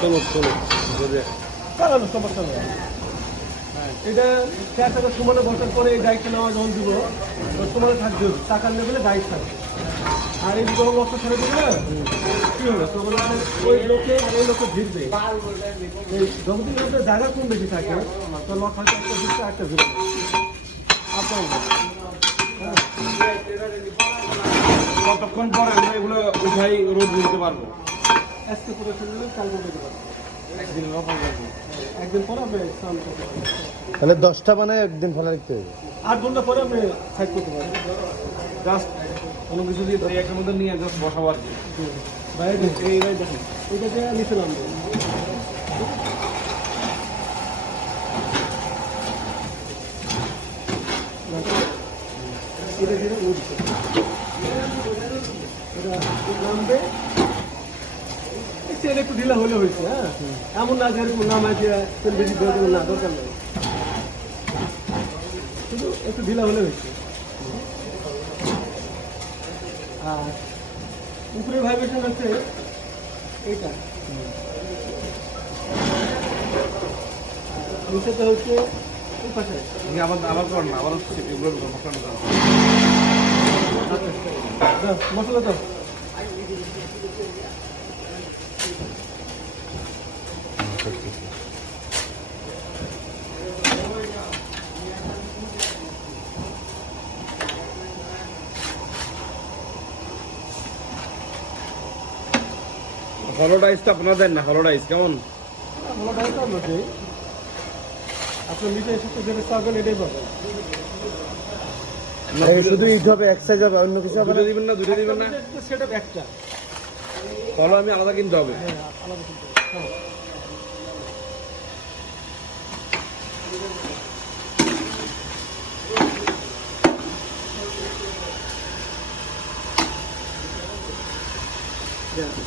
চলো চালানো সমস্যা নেই। এটা 4 টাকা সমানে বসার পরে এই ডাইটটা নেওয়া যখন দিব সমানে থাকবে, টাকার লেভেলে ডাইট থাকবে। আর এই যখন লক্ষ ছেড়ে দিবে না কি হবে, তখন ওই লোকে এই লোকে ভিড়বে। এই যখন জায়গা কম বেশি থাকে তো লক্ষ হয়তো একটা ভিড়তে একটা ভিড়বে আপনার। কতক্ষণ পরে আমরা এগুলো উঠাই রোদ দিতে পারবো? আজকে পুরো ফেলে কাল দিতে পারবো, একদিনের অফার করবো। একদিন পরে আপনি স্নান করতে পারবেন। তাহলে 10টা বানায় একদিন ফেলা রাখতে হবে। 8 ঘন্টা পরে আপনি সাইড করতে পারবেন। জাস্ট কোনো কিছু দিয়ে এই একটা মধ্যে নিয়ে জাস্ট বসাবো আর কি। বাইরে এই দেখেন এটা দিয়ে নিচে নামবে। এটা দিয়ে উঠবে, এটা নামবে। তেল একটু ঢিলা হলে হয়েছে। হ্যাঁ, এমন না যে নামায় যে তেল বেশি দেওয়া যাবে না, দরকার নেই, শুধু একটু ঢিলা হলে হয়েছে। আর উপরের ভাইব্রেশন হচ্ছে এইটা, নিচেটা হচ্ছে এই পাশে। আবার কর না, আবার এগুলোর মশলা দাও। মশলা দাও। হলো ডাইস তো আপনারা দেন না, হলো ডাইস কেমন? আপনার নিচে এসে যেটা পাবেন এটাই পাবেন। শুধু ইট হবে, এক সাইজ হবে, অন্য কিছু হবে না? দুটো দিবেন না, দুটো দিবেন না? সেটা একটা তাহলে আমি আলাদা কিনতে হবে। আলাদা কিনতে হবে।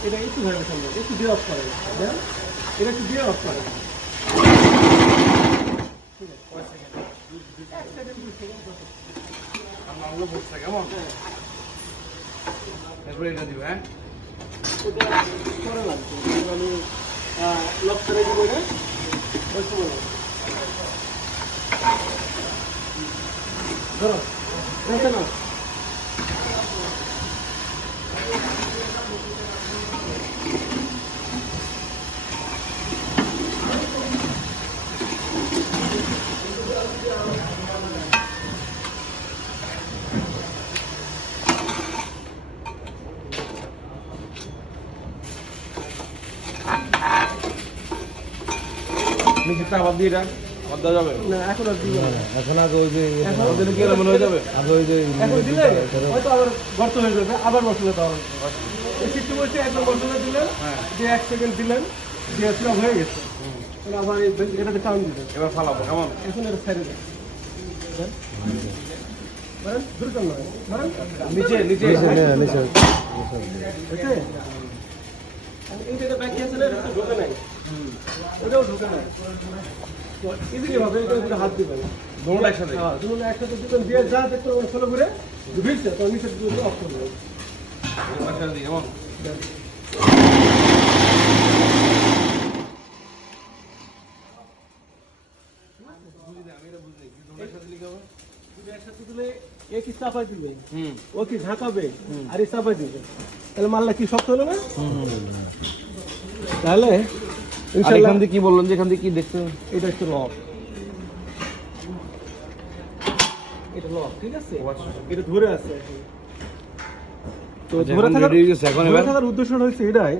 এটা একটু ধরে রাখেন, একটু দিয়ে অফ করেন, এটা একটু দিয়ে অফ করেন। কেমন? এরপরে এটা দিব। হ্যাঁ, ওটা পরে লাগবে, আমি লক করে দিব। এটা ওই সময় ধরো দেখে নাও। নিচেরটা আবার দিয়ে এটা আবার দেওয়া যাবে না এখন আর দিব না। এখন আগে ওই যে ওদের কি এমন হয়ে যাবে? আগে ওই যে এখন দিলে হয়তো আবার গর্ত হয়ে যাবে, আবার মশলা দেওয়া হবে। এই সিস্টেম হচ্ছে একদম মশলা দিলেন, দিয়ে 1 সেকেন্ড দিলেন, দিয়ে পুরো হয়ে গেছে। তাহলে আবার এটাতে টাউন দিবেন। এবার ফালাবো কেমন? এখন এটা ছেড়ে দেন, বলেন দ্রুত নয়, বলেন নিচে নিচে নিচে ওকে। আর এই যেটা বাকি আছে না, এটা তো ঢোকে নাই, ওটাও ঢোকে নাই। তো ইজিলি ভাবে এটা উপরে হাত দিবেন, দোনোটা একসাথে। হ্যাঁ দুটো একসাথে দিবেন, দিয়ে যা দেখতে পাবেন ফলো করে ভিড়ছে তো নিচে দুটো অফ করবেন। একসাথে দিই কেমন? একসাথে দিলে এ কি চাপাই দিবে, হুম, ও কি ঝাঁকাবে, আর এই চাপাই দিবে, তাহলে মাল্লা কি শক্ত হলো না? তাহলে আর এখান থেকে কি বললেন যে এখান থেকে কি দেখতে? এটা একটু লক, এটা লক, ঠিক আছে, এটা ধরে আছে এখন। তো আচ্ছা, ধরে এখন থাকার ready হয়ে গেছে, এখন ধরে এবার? থাকার উদ্দেশ্যটা হচ্ছে এটাই,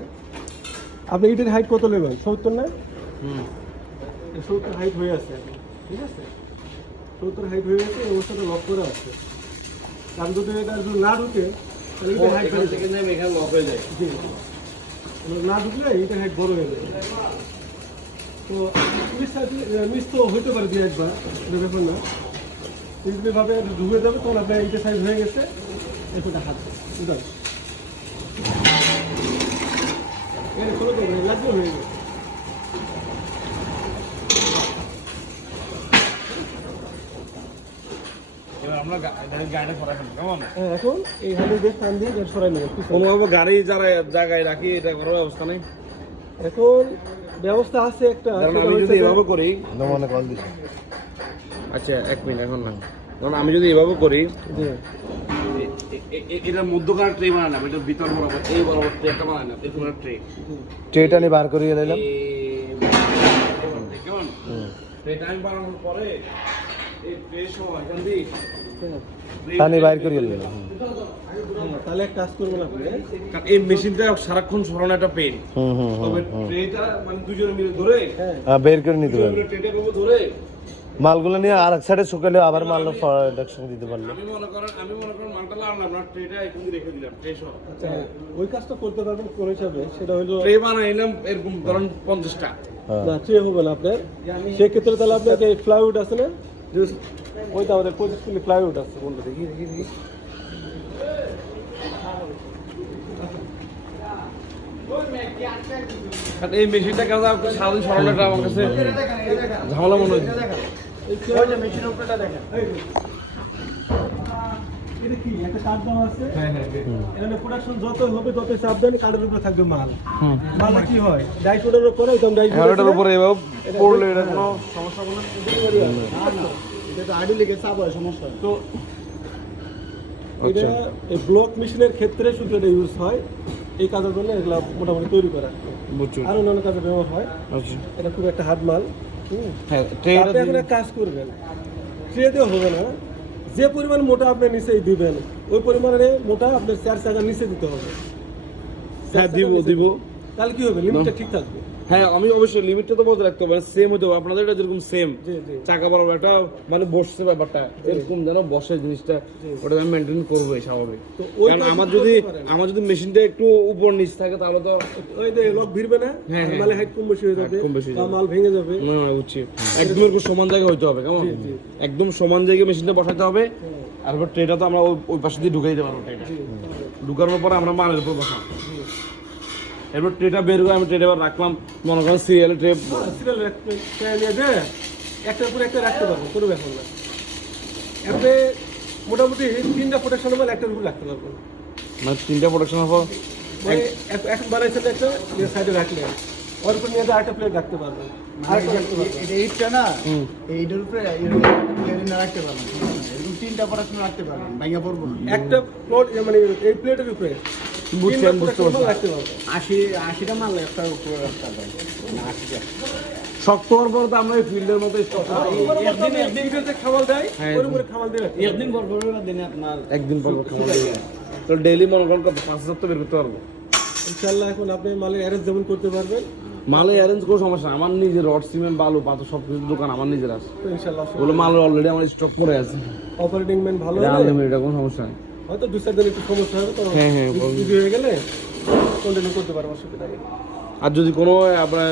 আপনি ইটের হাইট কত নেবেন? 70 না? হুম, 70 হাইট হয়ে আছে এখন, ঠিক আছে, 70 হাইট হয়ে গেছে, এই অবস্থাটা লক করে আছে। কারণ যদি এটা যদি না ঢুকে তাহলে ইটের হাইট এখান থেকে নেমে এখানে লক হয়ে যায়। জি, না ঢুকলে ইটের হাইট বড় হয়ে যায়। তো মিস তো হইতে পারে দিয়ে একবার, এটা ব্যাপার না, ভাবে ঢুকে যাবে তখন আপনার ইটের সাইজ হয়ে গেছে, এরপরটা হাত বুঝলেন, ষোলো তো লাগবে হয়ে গেছে। এবার আমরা গাড়িটা সরাই ফেলবো কেমন? হ্যাঁ, এখন এই হাতে দিয়ে টান দিয়ে সরাই নেবেন। কোনোভাবে গাড়ি যারা জায়গায় রাখি এটা করার অবস্থা নেই। এখন ব্যবস্থা আছে একটা, কারণ সেটা আমি হচ্ছে যদি যে- এভাবে করি, নমনে কল দিছে। আচ্ছা 1 মিনিট এখন না, কারণ আমি যদি এভাবে করি জি। এটার মধ্যখানে ট্রে বানায় না, এটার ভিতর বরাবর এই বরাবর ট্রেটা বানায় না, এরকম একটা ট্রে ট্রেটা নিয়ে বার করিয়ে নিলাম। কেমন ট্রেটা আমি বানানোর পরে এই ট্রে সহ এখান দিয়ে পানি বাইর করিয়ে নিলাম। তাহলে এক কাজ করবেন আপনি, কারণ এই মেশিনটা সারাক্ষণ সরানো একটা পেন, হুম হুম তবে ট্রেটা মানে দুজনে মিলে ধরে হ্যাঁ বের করে নিতে দুজনে পারবেন। মিলে ট্রেটা করবো ধরে। মালগুলো নিয়ে আর এক সাইডে শুকালে আবার মাল প্রোডাকশন দিতে পারলো। আমি মনে করেন মালটা লাগালাম না, ট্রেটা এখান দিয়ে রেখে দিলাম, ট্রে সহ আচ্ছা, ওই কাজটা করতে পারবেন কোন হিসাবে, সেটা হলো ট্রে বানাইলাম এরকম ধরেন 50টা। হ্যাঁ। না ট্রে হবে না আপনার, সেক্ষেত্রে তাহলে আপনাকে ফ্লাইউড আছে না, ওইটা আমাদের 25 মিলি ফ্লাইউড আছে। কোনটা দেখি দেখি দেখি আর এই মেশিনটা কেন সারাদিন সরানোটা আমার কাছে ঝামেলা মনে হচ্ছে। এটা কি একটা কাঠ দেওয়া আছে, হ্যাঁ হ্যাঁ এখানে প্রোডাকশন যত হবে তত সাবধানে কাঠের উপরে থাকবে মাল। মালটা কি হয় ডাইস ওঠানোর পরে একদম ডাইস এটার উপরে এভাবে পড়লে এটা কোনো সমস্যা হবে না। এটা তো আইডি লেগে চাপ হয় সমস্যা। তো এটা এই ব্লক মেশিনের ক্ষেত্রে শুধু এটা ইউজ হয়, এই কাজের জন্য এগুলা মোটামুটি তৈরি করা। বুঝছো? আর অন্যান্য কাজে ব্যবহার হয়। আচ্ছা এটা খুব একটা হার্ড মাল। হ্যাঁ আপনি এখন এক কাজ করবেন, ট্রে দিয়ে হবে না, যে পরিমাণ মোটা আপনি নিচেই দিবেন ওই পরিমাণে মোটা আপনার 4 চাকার নিচে দিতে হবে। হ্যাঁ দিব। তাহলে কি হবে, লিমিটটা ঠিক থাকবে। হ্যাঁ আমি অবশ্যই লিমিটটা তো বলতে রাখতে হবে, সেম হতে হবে আপনাদের এটা যেরকম সেম জি জি চাকা বরাবর একটা মানে বসছে ব্যাপারটা এরকম যেন বসে জিনিসটা, ওটা আমি মেনটেন করবো স্বাভাবিক। তো ওই কারণ কাজ করতে পারেন। আমার যদি মেশিনটা একটু উপর নিচ থাকে তাহলে তো ওই যে লক ভিড়বে না, হ্যাঁ, হ্যাঁ। মালে হাইট কম বেশি হয়ে যাবে, হাইট কম বেশি হয়ে বা যাবে। মাল ভেঙে যাবে। না না বুঝছি, একদম এরকম সমান জায়গায় হইতে হবে, কেমন জি, জি। একদম সমান জায়গায় মেশিনটা বসাতে হবে। আর এবার ট্রেটা তো আমরা ওই পাশে দিয়ে ঢুকে দিতে পারবো, ট্রেটা ঢুকানোর পরে আমরা মালের উপর বসাবো। এরপর ট্রেটা বের করে আমি ট্রেটা এবার রাখলাম, মনে করেন সিরিয়াল ট্রে সিরিয়াল রাখতে নিয়ে যে একটার উপর একটা রাখতে পারবো, কোনো ব্যাপার না। এমনি মোটামুটি 3টা প্রোটেকশন মাল একটার উপর রাখতে পারবো। মানে 3টা প্রোডাকশন হবো। মানে এখন বানাইছেন একটা সাইডে রাখলে ওর উপর নিয়ে আরেকটা প্লেট রাখতে পারবেন, আরেকটা রাখতে পারবেন। এইটা না এইটার উপরে প্লেট না রাখতে পারবেন, এরকম 3টা প্রোডাকশন রাখতে পারবেন, ভাঙা পড়বো না। একটা প্লট মানে এই প্লেটের উপরে বুঝছি, আমি বুঝতে পারছি। রাখতে পারবো। 80টা মাল একটার উপরে রাখতে পারবেন, 80টা। শক্ত হওয়ার পর তো আমরা এই ফিল্ডের মতো স্টক একদিন যে খামাল দেয় হ্যাঁ, ওর উপরে খামাল দিয়ে রাখতে একদিন পর পর দিনে আপনার একদিন পর খাওয়া যাবে। তো ডেইলি মনে করেন কত 5,000 তো বের করতে পারবো। ইনশাআল্লাহ। এখন আপনি মালের অ্যারেঞ্জ যেমন করতে পারবেন, মালে অ্যারেঞ্জ কোনো সমস্যা নাই। আমার নিজের রড সিমেন্ট বালু পাথর সব কিছু দোকান আমার নিজের আছে, তো ইনশাআল্লাহ ওগুলো মাল অলরেডি আমার স্টক করে আছে, অপারেটিং ম্যান ভালো এটা হলে আনলিমিটেড, এটা কোনো সমস্যা নেই। হয়তো 2-4 দিন একটু সমস্যা হবে, তো হ্যাঁ, হ্যাঁ, ইজি হয়ে গেলে কন্টিনিউ করতে পারবো, অসুবিধা নেই। আর যদি কোনো আপনার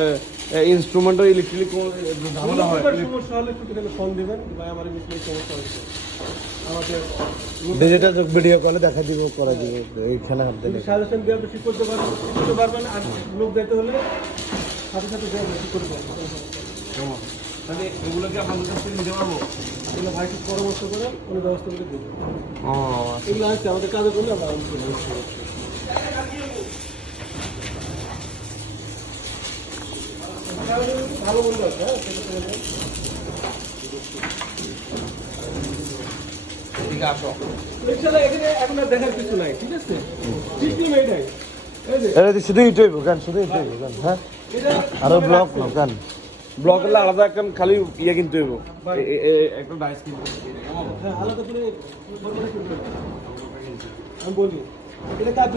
ইনস্ট্রুমেন্ট ইলেকট্রিক কোনো ঝামেলা হয়, সমস্যা হলে একটু তাহলে ফোন দিবেন, ভাই আমার এই সমস্যা হচ্ছে, আমাদের ডিজিটাল ভিডিও কলে দেখা দিব, করা দিব, এইখানে হাত দিলে। সাজেশন দিয়ে আপনি ঠিক করতে পারবেন। আর লোক দিতে হলে সাথে সাথে ঠিক করতে পারবেন। তাহলে এগুলোকে আপনাদের কাছ থেকে নিতে পারবো। এগুলো ভাই ঠিক পরামর্শ করে উনি ব্যবস্থা করে দেবেন। ও এগুলো আছে আমাদের কাজে করলে আমরা ভালো বন্ধু আছে। হ্যাঁ, ঠিক আসো। ইনশাআল্লাহ এখানে এখন আর দেখার কিছু নাই, ঠিক আছে? সিস্টেম এইটাই। এই যে এটা শুধু ইট হইব গান, শুধু ইট হইব গান। হ্যাঁ, এটা আরো ব্লক না গান। ব্লক হলে আলাদা একটা খালি ইয়ে কিনতে হইব, একটা ডাইস কিনতে হইব। হ্যাঁ, আলাদা করে আমি বলি এটা কাজ